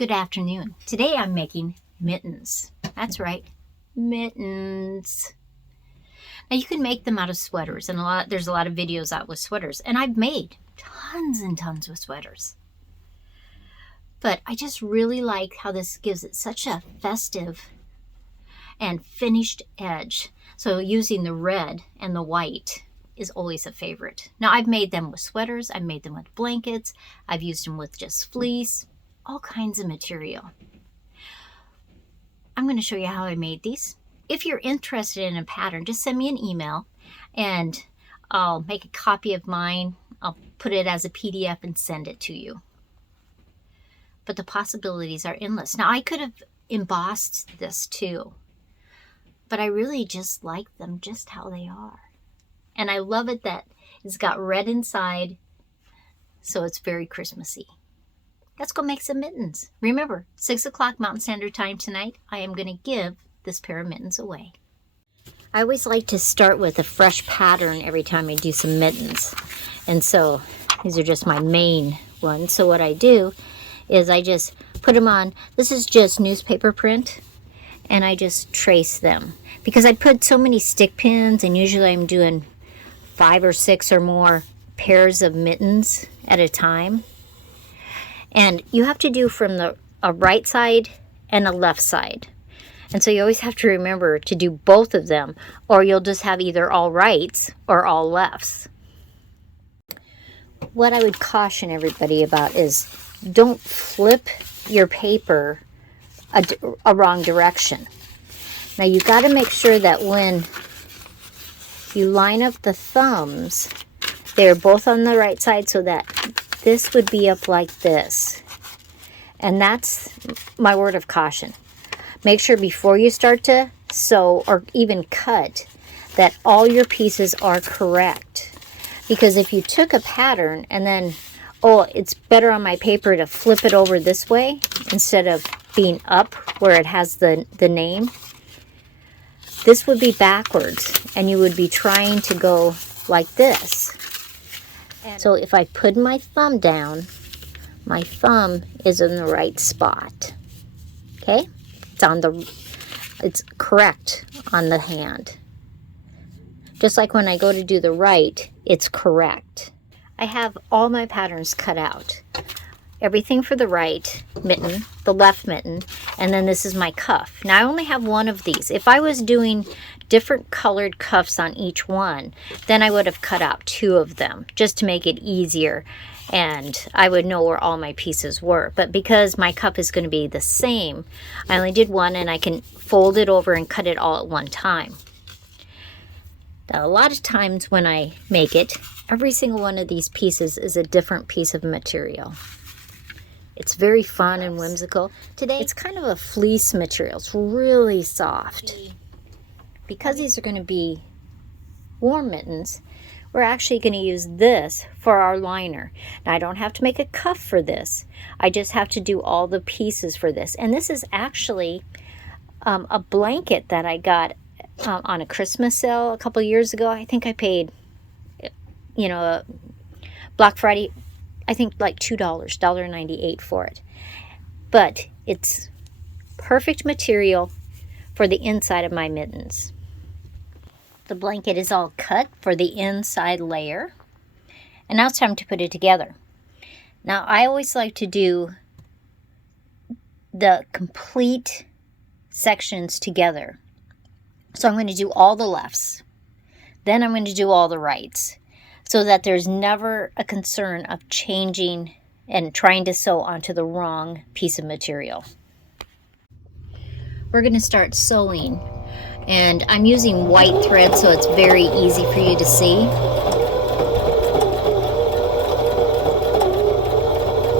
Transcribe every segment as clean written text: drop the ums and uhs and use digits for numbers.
Good afternoon. Today I'm making mittens. That's right, mittens. Now you can make them out of sweaters, and there's a lot of videos out with sweaters, and I've made tons and tons of sweaters. But I just really like how this gives it such a festive and finished edge. So using the red and the white is always a favorite. Now I've made them with sweaters, I've made them with blankets, I've used them with just fleece, all kinds of material. I'm going to show you how I made these. If you're interested in a pattern, just send me an email and I'll make a copy of mine. I'll put it as a PDF and send it to you. But the possibilities are endless. Now I could have embossed this too, but I really just like them just how they are. And I love it that it's got red inside, so it's very Christmassy. Let's go make some mittens. Remember, 6 o'clock Mountain Standard Time tonight, I am going to give this pair of mittens away. I always like to start with a fresh pattern every time I do some mittens. And so these are just my main ones. So what I do is I just put them on. This is just newspaper print. And I just trace them. Because I put so many stick pins, and usually I'm doing 5 or 6 or more pairs of mittens at a time. And you have to do from a right side and a left side. And so you always have to remember to do both of them, or you'll just have either all rights or all lefts. What I would caution everybody about is don't flip your paper a wrong direction. Now you got to make sure that when you line up the thumbs, they're both on the right side, so that this would be up like this. And that's my word of caution. Make sure before you start to sew or even cut that all your pieces are correct. Because if you took a pattern and then, oh, it's better on my paper to flip it over this way instead of being up where it has the name, this would be backwards and you would be trying to go like this. So if I put my thumb down, my thumb is in the right spot. Okay? It's correct on the hand. Just like when I go to do the right, it's correct. I have all my patterns cut out. Everything for the right mitten, the left mitten, and then this is my cuff. Now I only have one of these. If I was doing different colored cuffs on each one, then I would have cut out 2 of them just to make it easier, and I would know where all my pieces were. But because my cuff is going to be the same, I only did one, and I can fold it over and cut it all at one time. Now a lot of times when I make it, every single one of these pieces is a different piece of material. It's very fun and whimsical. Today it's kind of a fleece material. It's really soft. Because these are going to be warm mittens, we're actually going to use this for our liner. Now I don't have to make a cuff for this. I just have to do all the pieces for this. And this is actually a blanket that I got on a Christmas sale a couple years ago. I think I paid, Black Friday, I think like $2, $1.98 for it. But it's perfect material for the inside of my mittens. The blanket is all cut for the inside layer. And now it's time to put it together. Now I always like to do the complete sections together. So I'm going to do all the lefts. Then I'm going to do all the rights, so that there's never a concern of changing and trying to sew onto the wrong piece of material. We're going to start sewing, and I'm using white thread so it's very easy for you to see.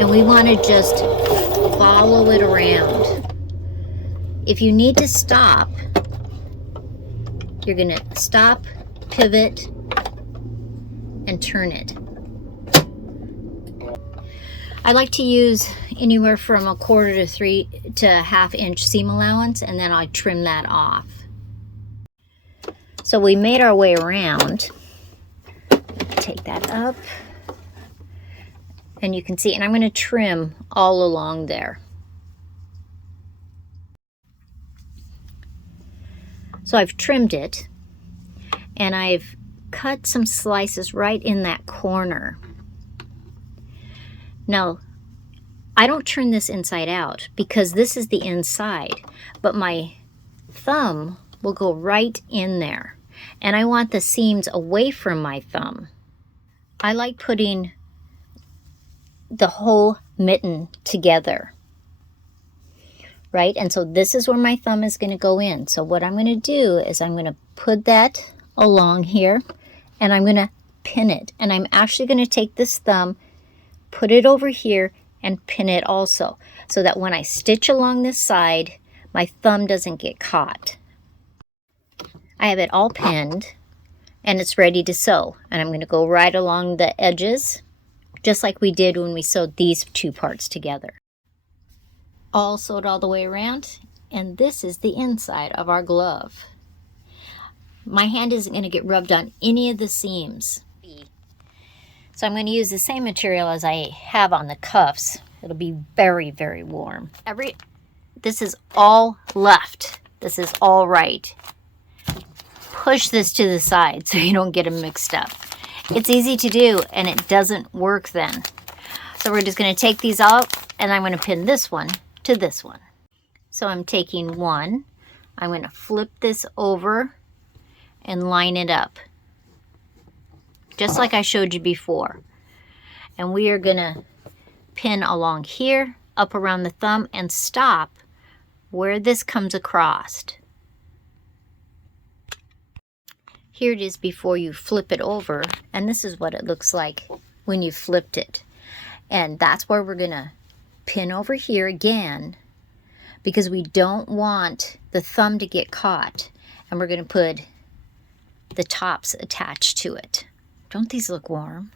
And we want to just follow it around. If you need to stop, you're going to stop, pivot, and turn it. I like to use anywhere from 1/4 to 3 to 1/2 inch seam allowance, and then I trim that off. So we made our way around. Take that up, and you can see, and I'm going to trim all along there. So I've trimmed it, and I've cut some slices right in that corner. Now, I don't turn this inside out because this is the inside, but my thumb will go right in there. And I want the seams away from my thumb. I like putting the whole mitten together, right? And so this is where my thumb is going to go in. So what I'm going to do is I'm going to put that along here, and I'm going to pin it. And I'm actually going to take this thumb, put it over here, and pin it also, so that when I stitch along this side, my thumb doesn't get caught. I have it all pinned, and it's ready to sew. And I'm going to go right along the edges, just like we did when we sewed these two parts together. All sewed all the way around, and this is the inside of our glove. My hand isn't going to get rubbed on any of the seams. So I'm going to use the same material as I have on the cuffs. It'll be very, very warm. This is all left. This is all right. Push this to the side so you don't get them mixed up. It's easy to do, and it doesn't work then. So we're just going to take these out, and I'm going to pin this one to this one. So I'm taking one. I'm going to flip this over and line it up, just like I showed you before. And we are going to pin along here, up around the thumb, and stop where this comes across. Here it is before you flip it over, and this is what it looks like when you flipped it. And that's where we're going to pin over here again, because we don't want the thumb to get caught. And we're going to put the tops attached to it. Don't these look warm?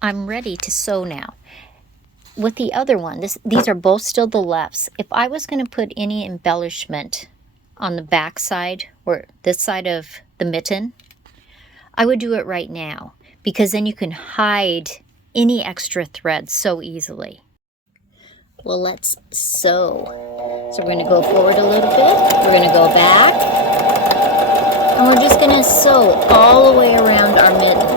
I'm ready to sew now. With the other one, these are both still the lefts. If I was going to put any embellishment on the back side or this side of the mitten, I would do it right now, because then you can hide any extra threads so easily. Well, let's sew. So we're going to go forward a little bit. We're going to go back. And we're just going to sew all the way around our mitten.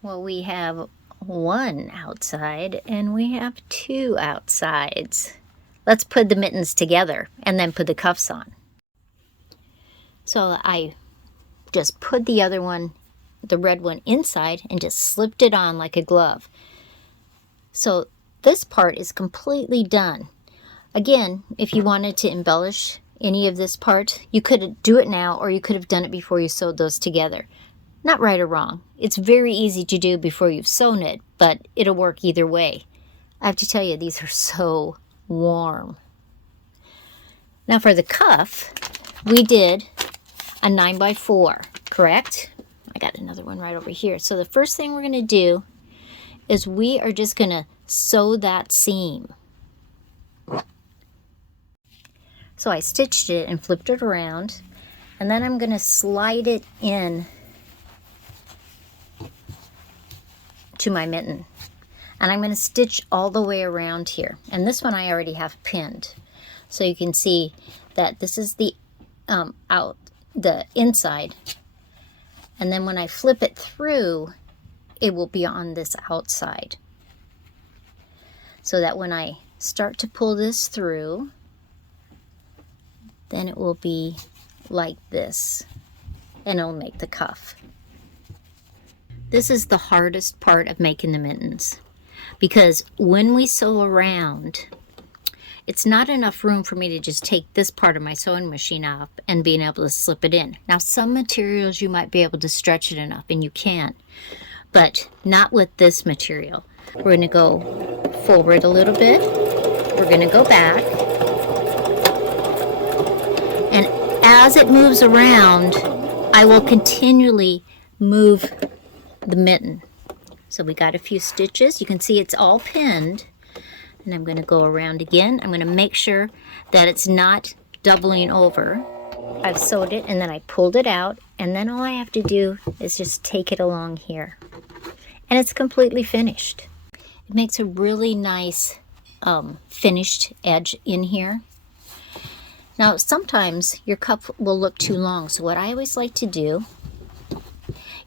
Well, we have one outside and we have two outsides. Let's put the mittens together and then put the cuffs on. So I just put the other one, the red one, inside and just slipped it on like a glove. So this part is completely done. Again, if you wanted to embellish any of this part, you could do it now, or you could have done it before you sewed those together. Not right or wrong. It's very easy to do before you've sewn it, but it'll work either way. I have to tell you, these are so warm. Now for the cuff, we did a 9x4, correct? I got another one right over here. So the first thing we're going to do is we are just going to sew that seam. So I stitched it and flipped it around, and then I'm going to slide it in to my mitten. And I'm going to stitch all the way around here. And this one I already have pinned. So you can see that this is the the inside. And then when I flip it through, it will be on this outside. So that when I start to pull this through, then it will be like this, and it'll make the cuff. This is the hardest part of making the mittens, because when we sew around, it's not enough room for me to just take this part of my sewing machine off and being able to slip it in. Now some materials you might be able to stretch it enough, and you can, but not with this material. We're going to go forward a little bit, we're going to go back, and as it moves around, I will continually move the mitten. So we got a few stitches. You can see it's all pinned, and I'm going to go around again. I'm going to make sure that it's not doubling over. I've sewed it and then I pulled it out, and then all I have to do is just take it along here, and it's completely finished. It makes a really nice finished edge in here. Now, sometimes your cup will look too long, so what I always like to do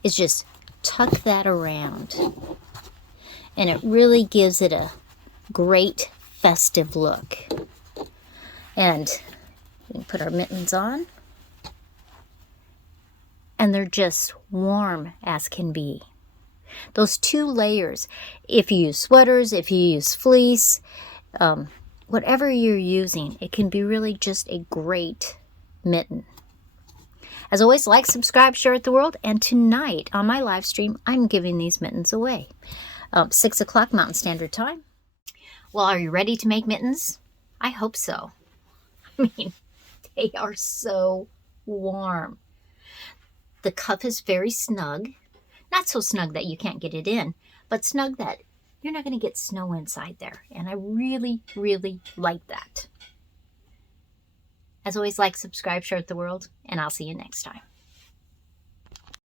is just tuck that around. And it really gives it a great festive look. And we can put our mittens on. And they're just warm as can be. Those 2 layers, if you use sweaters, if you use fleece, whatever you're using, it can be really just a great mitten. As always, like, subscribe, share with the world. And tonight on my live stream, I'm giving these mittens away. 6 o'clock Mountain Standard Time. Well, are you ready to make mittens? I hope so. I mean, they are so warm. The cuff is very snug. Not so snug that you can't get it in, but snug that you're not going to get snow inside there. And I really, really like that. As always, like, subscribe, share with the world, and I'll see you next time.